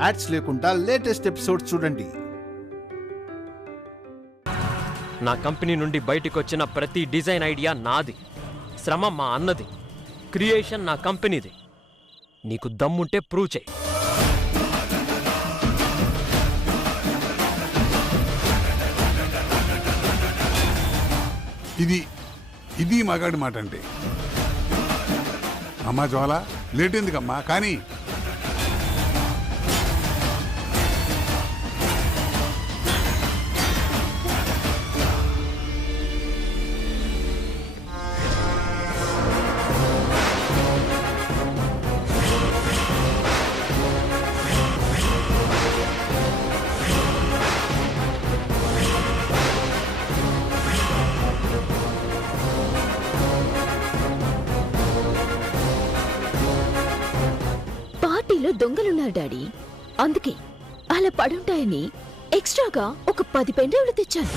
Ads లేకుండా latest episodes చూడండి. నా కంపెనీ నుండి బయటికి వచ్చిన ప్రతి డిజైన్ ఐడియా నాది, శ్రమ మా అన్నది, క్రియేషన్ నా కంపెనీది. నీకు దమ్ముంటే ప్రూవ్ చేయి. ఇది మగాడి మాట అంటే. అమ్మా జ్వాల, లేట్ ఎందుకమ్మా? కానీ దొంగలున్నారు డాడీ, అందుకే అలా పడుంటాయని ఎక్స్ట్రాగా ఒక 10 పెన్ డ్రైవ్లు తెచ్చాను.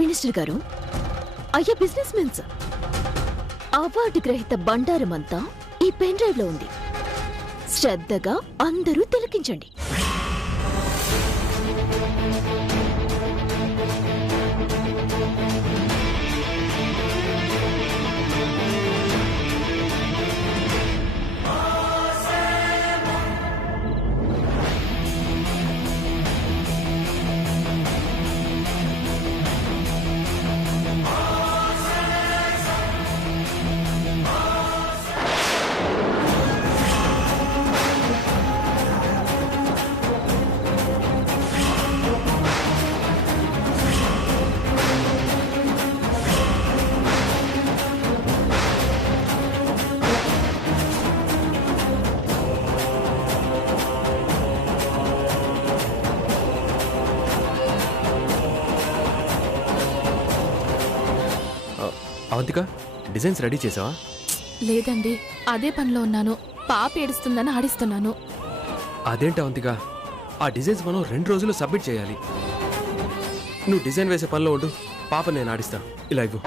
మినిస్టర్ గారు, అయ్యా బిజినెస్ మెన్స్, అవార్డు గ్రహీత బండారమంతా ఈ పెన్ డ్రైవ్ లో ఉంది. శ్రద్ధగా అందరూ తిలకించండి. అవంతిక, డిజైన్స్ రెడీ చేసావా? లేదండి, అదే పనిలో ఉన్నాను. పాప ఏడుస్తుందని ఆడిస్తున్నాను. అదేంటి అవంతిక, ఆ డిజైన్స్ మనం 2 రోజులు సబ్మిట్ చేయాలి. నువ్వు డిజైన్ వేసే పనిలో ఉండు, పాప నేను ఆడిస్తా. ఇలా ఇవ్వు.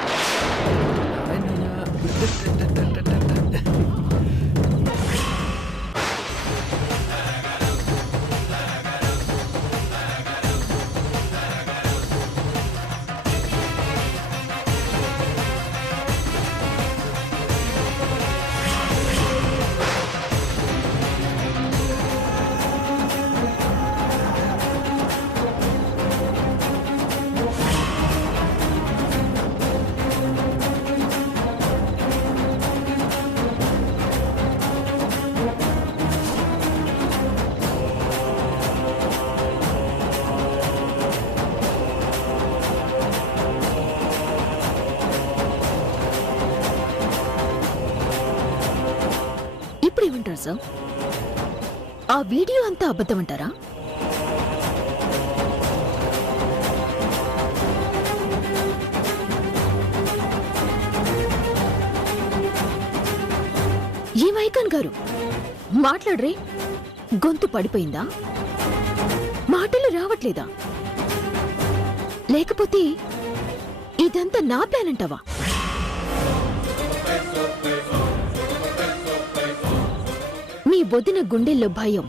ఏమంటారు సార్? ఆ వీడియో అంతా అబద్ధం అంటారా? ఏ వైకాన్ గారు మాట్లాడరే, గొంతు పడిపోయిందా? మాటలు రావట్లేదా? లేకపోతే ఇదంతా నా ప్లాన్ అంటావా? మీ వదిన గుండెల్లో భయం,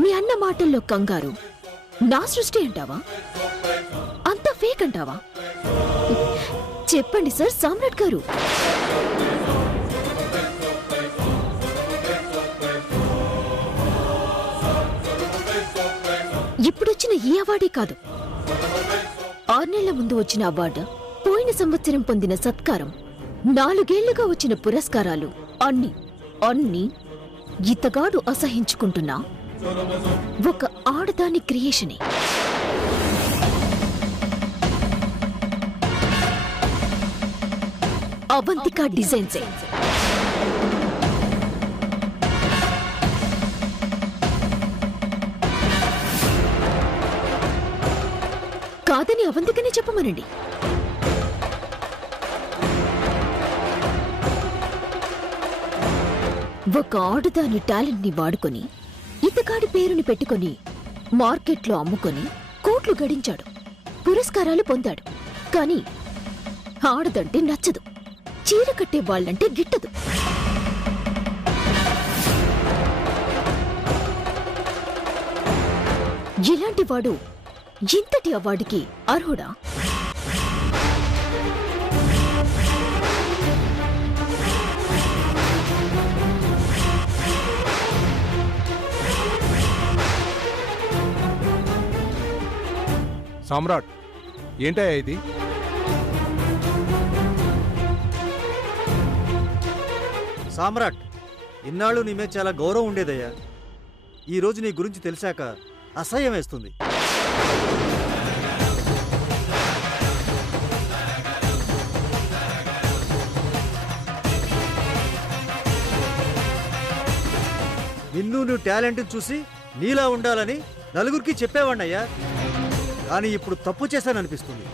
మీ అన్న మాటల్లో కంగారు నా సృష్టి అంటావా? అంత ఫేక్ అంటావా? చెప్పండి సార్ సామ్రాట్ గారు. ఇప్పుడొచ్చిన ఈ అవార్డే కాదు, 6 నెలల ముందు వచ్చిన అవార్డు, పోయిన సంవత్సరం పొందిన సత్కారం, 4 ఏళ్లుగా వచ్చిన పురస్కారాలు అన్ని అన్ని ఇతగాడు అసహించుకుంటున్నా ఒక ఆడదాని క్రియేషనే. అవంతిక డిజైన్సే. కాదని అవంతికనే చెప్పమనండి. ఒక ఆడుదాని టాలెంట్ ని వాడుకొని, ఇతగాడి పేరుని పెట్టుకొని మార్కెట్లో అమ్ముకొని కోట్లు గడించాడు. పురస్కారాలు పొందాడు. కాని ఆడదంటే నచ్చదు, చీర కట్టే వాళ్ళంటే గిట్టదు. ఇలాంటి వాడు ఇంతటి అవార్డుకి అర్హుడా? సామ్రాట్, ఏంటయ్యా ఇది? సామ్రాట్, ఇన్నాళ్ళు నీ మీద చాలా గౌరవం ఉండేదయ్యా. ఈరోజు నీ గురించి తెలిసాక అసహ్యం వేస్తుంది. నిన్ను నువ్వు టాలెంట్ చూసి నీలా ఉండాలని నలుగురికి చెప్పేవాణ్ణయ్యా. కానీ ఇప్పుడు తప్పు చేశాననిపిస్తుంది.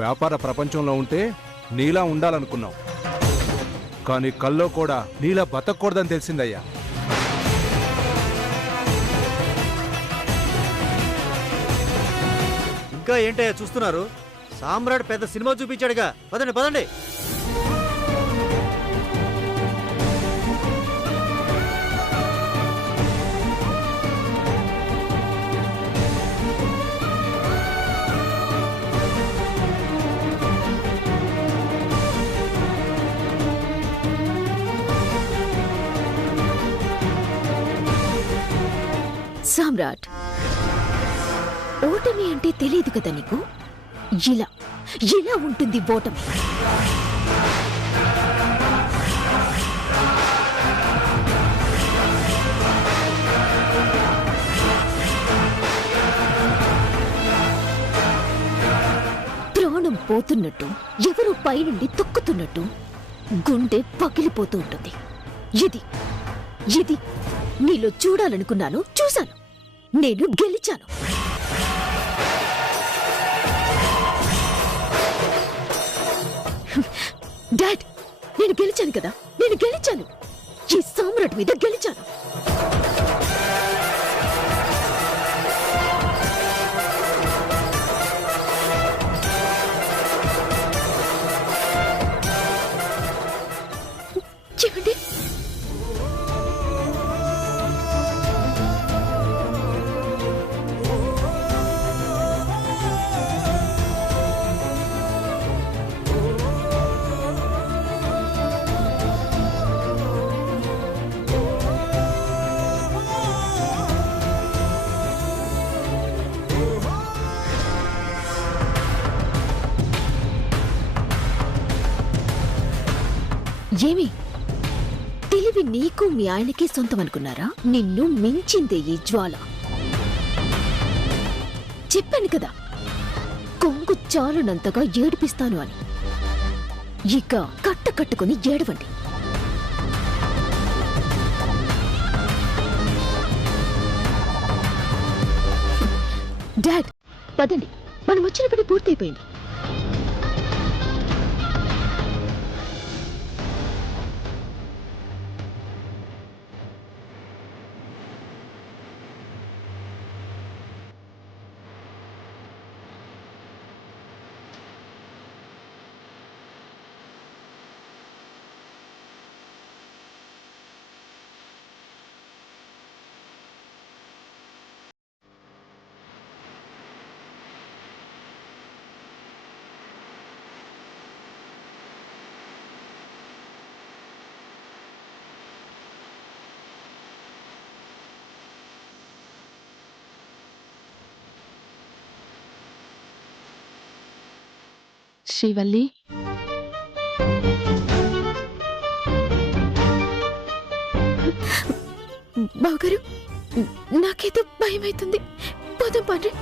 వ్యాపార ప్రపంచంలో ఉంటే నీలా ఉండాలనుకున్నావు, కానీ కల్లో కూడా నీలా బతకూడదని తెలిసిందయ్యా. ఇంకా ఏంటయ్యా చూస్తున్నారు? సామ్రాట్ పెద్ద సినిమా చూపించాడుగా, పదండి పదండి. సామ్రాట్, ఓటమి అంటే తెలియదు కదా నీకు? ఇలా ఇలా ఉంటుంది ఓటమి. ప్రాణం పోతున్నట్టు, ఎవరో పైనుండి తొక్కుతున్నట్టు గుండె పగిలిపోతూ ఉంటుంది. ఇది ఇది నీలో చూడాలనుకున్నాను, చూశాను. నేను గెలిచాను. డాడ్, నేను గెలిచాను కదా, నేను గెలిచాను. ఈ సామ్రాట్ మీద గెలిచాను. ఏమండి? ఏమి తెలివి నీకు మీ ఆయనకే సొంతం అనుకున్నారా? నిన్ను మించిందే ఈ జ్వాల. చెప్పాను కదా, కొంగు చాలునంతగా ఏడిపిస్తాను అని. ఇక కట్టుకుని ఏడవండి. డాడ్, పదండి, మనం వచ్చిన పని పూర్తయిపోయింది. శ్రీవల్లి, బావగారు, నాకేదో భయమైతుంది. పోదాం పండ్రి.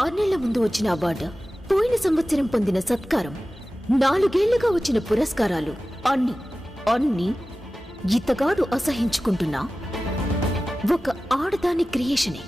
ఆర్నెళ్ల ముందు వచ్చిన అవార్డు, పోయిన సంవత్సరం పొందిన సత్కారం, 4 ఏళ్లుగా వచ్చిన పురస్కారాలు అన్ని ఇతగాడు అసహించుకుంటున్నా ఒక ఆడదాని క్రియేషనే.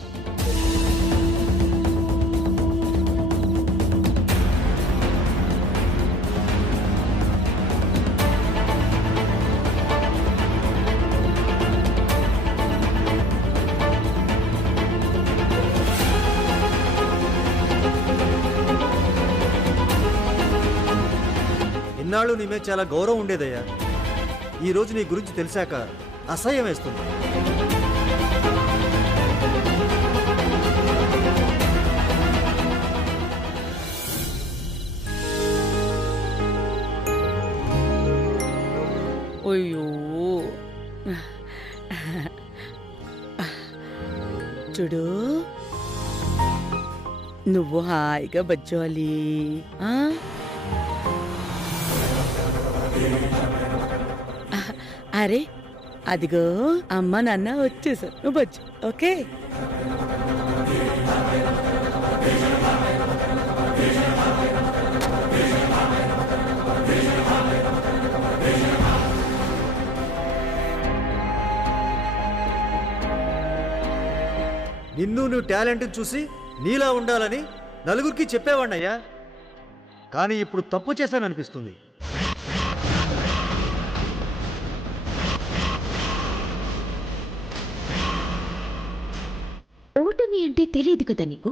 ఇన్నాళ్ళు నీ మీద చాలా గౌరవం ఉండేదయ్యా. ఈ రోజు నీ గురించి తెలిసాక అసహ్యం వేస్తుంది. అయ్యో చూడు, నువ్వు హాయిగా బజ్జోవాలి. అరే అదిగో అమ్మ నాన్న వచ్చేసారు, నువ్వు బజ్జు. ఓకే, నిన్ను నువ్వు టాలెంట్ చూసి నీలా ఉండాలని నలుగురికి చెప్పేవాడినయ్యా. కానీ ఇప్పుడు తప్పు చేశాననిపిస్తుంది. ఓటమి అంటే తెలియదు కదా నీకు?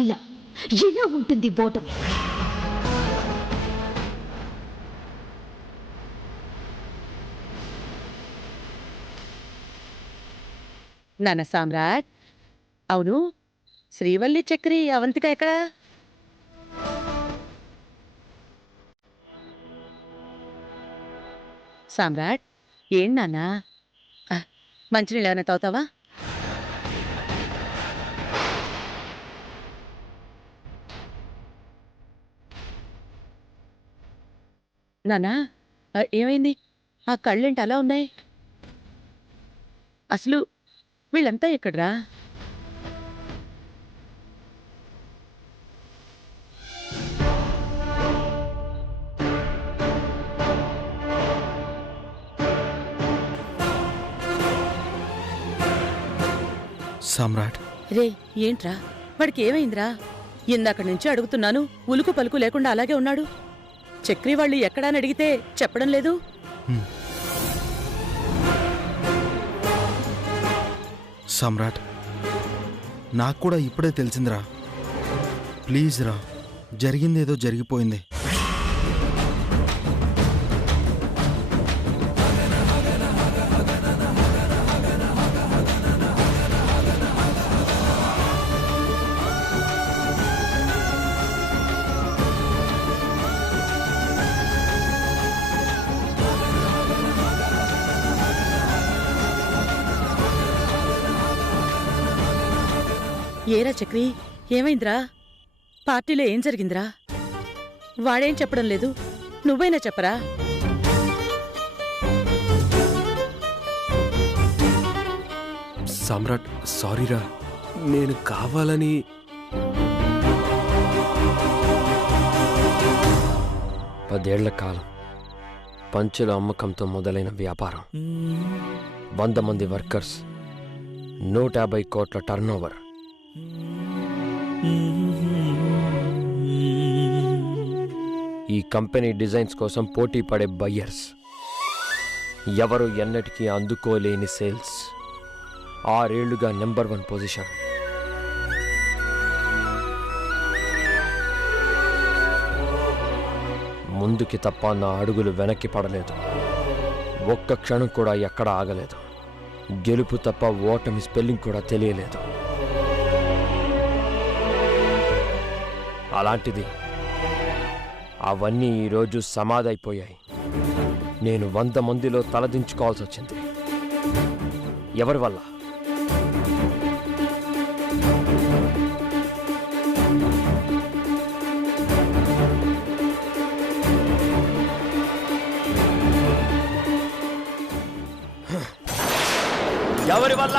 ఇలా ఎలా ఉంటుంది ఓటమి? నాన్న సామ్రాట్. అవును, శ్రీవల్లి, చక్రి, అవంతిక ఎక్కడా? సామ్రాట్, ఏం నాన్న మంచినీళ్ళు ఏమైనా తాగుతావా? నానా ఏమైంది? ఆ కళ్ళేంటి అలా ఉన్నాయి? అసలు వీళ్ళంతా ఎక్కడ్రా? సమ్రాట్, రే ఏంట్రా, వాడికి ఏమైందిరా? ఇందాక నుంచి అడుగుతున్నాను, ఉలుకు పలుకు లేకుండా అలాగే ఉన్నాడు. చక్రి వాళ్ళు ఎక్కడా అని అడిగితే చెప్పడం లేదు. సమ్రాట్, నాకు కూడా ఇప్పుడే తెలిసిందిరా. ప్లీజ్ రా, జరిగిందేదో జరిగిపోయింది. ఏరా చక్రి, ఏమైందిరా? పార్టీలో ఏం జరిగిందిరా? వాడేం చెప్పడం లేదు, నువ్వైనా చెప్పరా? సమ్రాట్, సారీరా, నేను కావాలని. పదేళ్ల కాలం పంచుల అమ్మకంతో మొదలైన వ్యాపారం, 100 మంది వర్కర్స్, 150 కోట్ల టర్నోవర్. ఈ కంపెనీ డిజైన్స్ కోసం పోటీ పడే బయ్యర్స్, ఎవరు ఎన్నటికీ అందుకోలేని సేల్స్, 6 ఏళ్లుగా నెంబర్ 1 పొజిషన్. ముందుకి తప్ప నా అడుగులు వెనక్కి పడలేదు. ఒక్క క్షణం కూడా ఎక్కడ ఆగలేదు. గెలుపు తప్ప ఓటమి స్పెల్లింగ్ కూడా తెలియలేదు. అలాంటిది అవన్నీ ఈరోజు సమాధైపోయాయి. నేను 100 మందిలో తలదించుకోవాల్సి వచ్చింది. ఎవరి వల్ల? ఎవరి వల్ల?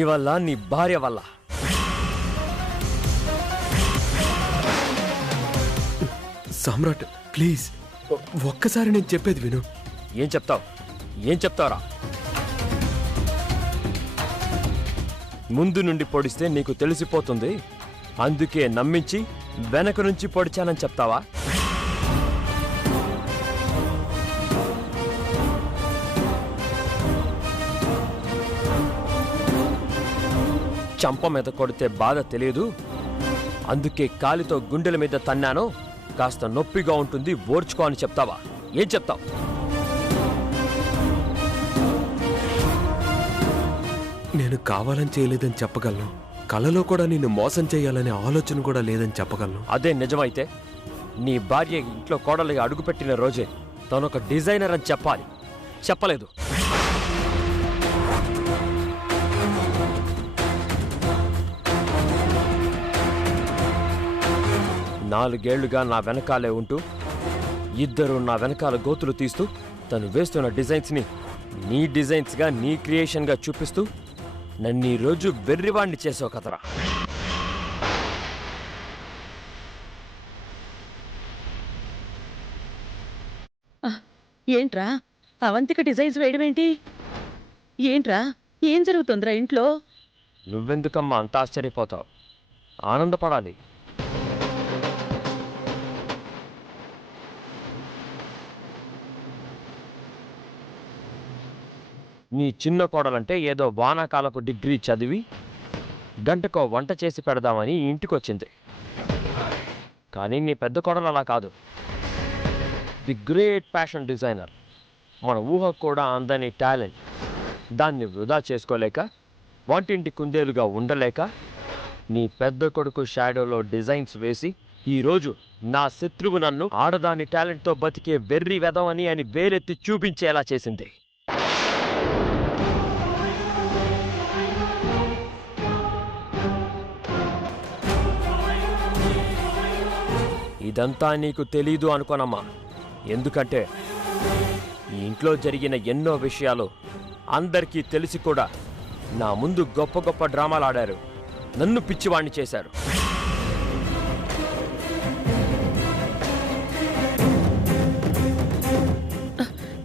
నీ వల్ల, నీ భార్య వల్ల. సామ్రాట్ ప్లీజ్ ఒక్కసారి నేను చెప్పేది విను. ఏం చెప్తావు? ఏం చెప్తావురా? ముందు నుండి పొడిస్తే నీకు తెలిసిపోతుంది, అందుకే నమ్మించి వెనక నుంచి పొడిచానని చెప్తావా? చంప మీద కొడితే బాధ తెలియదు, అందుకే కాలితో గుండెల మీద తన్నాను, కాస్త నొప్పిగా ఉంటుంది, ఓర్చుకో అని చెప్తావా? ఏం చెప్తావు? నేను కావాలని చేయలేదని చెప్పగలను, కలలో కూడా నిన్ను మోసం చేయాలనే ఆలోచన కూడా లేదని చెప్పగలను. అదే నిజమైతే నీ భార్య ఇంట్లో కోడలిగా అడుగుపెట్టిన రోజే తనొక డిజైనర్ అని చెప్పాలి. చెప్పలేదు. నాలుగేళ్లుగా నా వెనకాలే ఉంటూ ఇద్దరు నా వెనకాల గోతులు తీస్తూ తను వేస్తున్న డిజైన్స్ని నీ డిజైన్స్గా, నీ క్రియేషన్గా చూపిస్తూ నన్ను ఈరోజు వెర్రివాణ్ణి చేసావు కదరా. ఏంట్రా అవంతిక డిజైన్స్ వేయడమేంటి? ఏంట్రా ఏం జరుగుతుందిరా ఇంట్లో? నువ్వెందుకమ్మా అంత ఆశ్చర్యపోతావు? ఆనందపడాలి. నీ చిన్న కోడలంటే ఏదో వానాకాలపు డిగ్రీ చదివి గంటకో వంట చేసి పెడదామని ఇంటికొచ్చింది. కానీ నీ పెద్ద కోడలు అలా కాదు. ది గ్రేట్ ఫ్యాషన్ డిజైనర్, మన ఊహకు కూడా అందని టాలెంట్. దాన్ని వృధా చేసుకోలేక, వంటింటి కుందేలుగా ఉండలేక నీ పెద్ద కొడుకు షాడోలో డిజైన్స్ వేసి ఈరోజు నా శత్రువు నన్ను ఆడదాని టాలెంట్తో బతికే వెర్రి వెదవని అని వేరెత్తి చూపించేలా చేసింది. ఇదంతా నీకు తెలీదు అనుకోనమ్మా. ఎందుకంటే ఈ ఇంట్లో జరిగిన ఎన్నో విషయాలు అందరికీ తెలిసి కూడా నా ముందు గొప్ప గొప్ప డ్రామాలు ఆడారు, నన్ను పిచ్చివాణ్ణి చేశారు.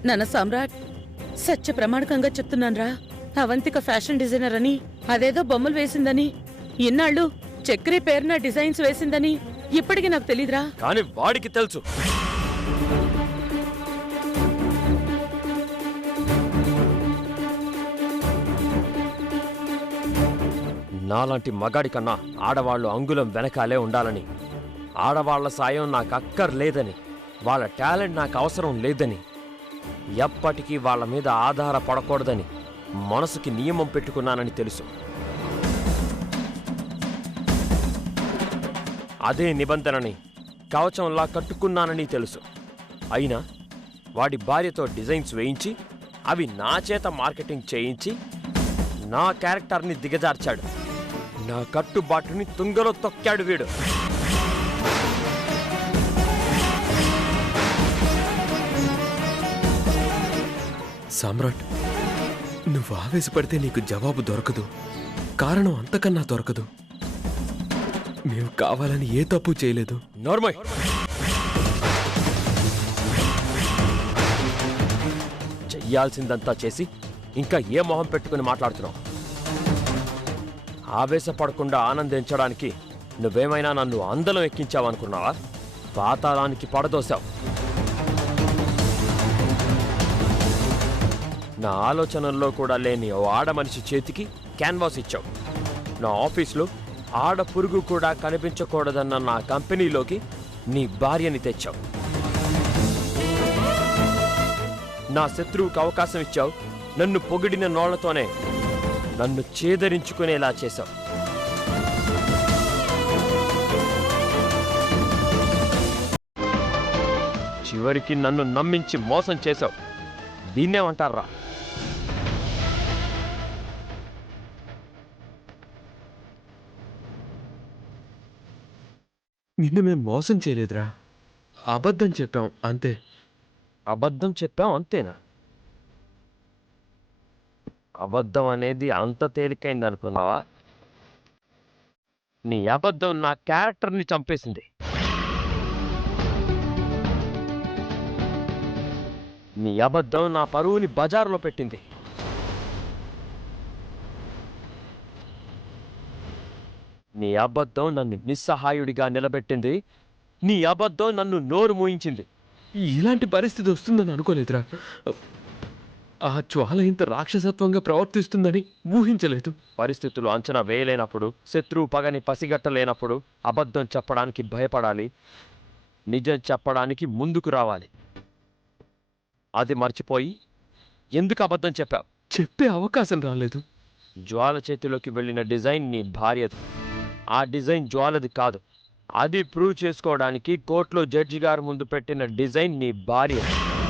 నాన్న సామ్రాట్, సత్య ప్రమాణకంగా చెప్తున్నాన్రా, అవంతిక ఫ్యాషన్ డిజైనర్ అని, అదేదో బొమ్మలు వేసిందని, ఇన్నాళ్ళు చక్రీ పేరున డిజైన్స్ వేసిందని ఇప్పటికీ నాకు తెలీదురా. కానీ వాడికి తెలుసు. నాలాంటి మగాడి కన్నా ఆడవాళ్లు అంగుళం వెనకాలే ఉండాలని, ఆడవాళ్ల సాయం నాకు అక్కర్లేదని, వాళ్ళ టాలెంట్ నాకు అవసరం లేదని, ఎప్పటికీ వాళ్ళ మీద ఆధారపడకూడదని మనసుకి నియమం పెట్టుకున్నానని తెలుసు. అదే నిబంధనని కవచంలా కట్టుకున్నానని తెలుసు. అయినా వాడి భార్యతో డిజైన్స్ వేయించి అవి నా చేత మార్కెటింగ్ చేయించి నా క్యారెక్టర్ని దిగజార్చాడు. నా కట్టుబాటుని తుంగలో తొక్కాడు వీడు. సామ్రాట్, నువ్వు ఆవేశపడితే నీకు జవాబు దొరకదు, కారణం అంతకన్నా దొరకదు. మేము కావాలని ఏ తప్పు చేయలేదు. నోర్మయ్, చెయ్యాల్సిందంతా చేసి ఇంకా ఏ మొహం పెట్టుకుని మాట్లాడుతున్నావు? ఆవేశపడకుండా ఆనందించడానికి నువ్వేమైనా నన్ను అందలం ఎక్కించావనుకున్నావా? పాతాళానికి పడదోశావు. నా ఆలోచనల్లో కూడా లేని ఓ ఆడ మనిషి చేతికి క్యాన్వాస్ ఇచ్చావు. నా ఆఫీస్లో ఆడ పురుగు కూడా కనిపించకూడదన్న నా కంపెనీలోకి నీ భార్యని తెచ్చావు. నా శత్రువుకి అవకాశం ఇచ్చావు. నన్ను పొగిడిన నోళ్లతోనే నన్ను చేదరించుకునేలా చేశావు. చివరికి నన్ను నమ్మించి మోసం చేశావు. దీన్నేమంటారా? నిన్ను మేము మోసం చేయలేదురా, అబద్ధం చెప్పాం అంతే. అబద్ధం చెప్పాం అంతేనా? అబద్ధం అనేది అంత తేలికైంది అనుకున్నావా? నీ అబద్ధం నా క్యారెక్టర్ని చంపేసింది. నీ అబద్ధం నా పరువుని బజారులో పెట్టింది. నీ అబద్ధం నన్ను నిస్సహాయుడిగా నిలబెట్టింది. నీ అబద్ధం నన్ను నోరు మూయించింది. ఇలాంటి పరిస్థితి వస్తుందని అనుకోలేదురా. ఆ జ్వాల ఇంత రాక్షసత్వంగా ప్రవర్తిస్తుందని ఊహించలేదు. పరిస్థితులు అంచనా వేయలేనప్పుడు, శత్రువు పగని పసిగట్టలేనప్పుడు అబద్ధం చెప్పడానికి భయపడాలి, నిజం చెప్పడానికి ముందుకు రావాలి. అది మర్చిపోయి ఎందుకు అబద్ధం చెప్పావు? చెప్పే అవకాశం రాలేదు. జ్వాల చేతిలోకి వెళ్ళిన డిజైన్ నీ భార్యది. ఆ డిజైన్ జ్వాలది కాదు. అది ప్రూవ్ చేసుకోవడానికి కోర్టులో జడ్జి గారి ముందు పెట్టిన డిజైన్ నీ భార్యది.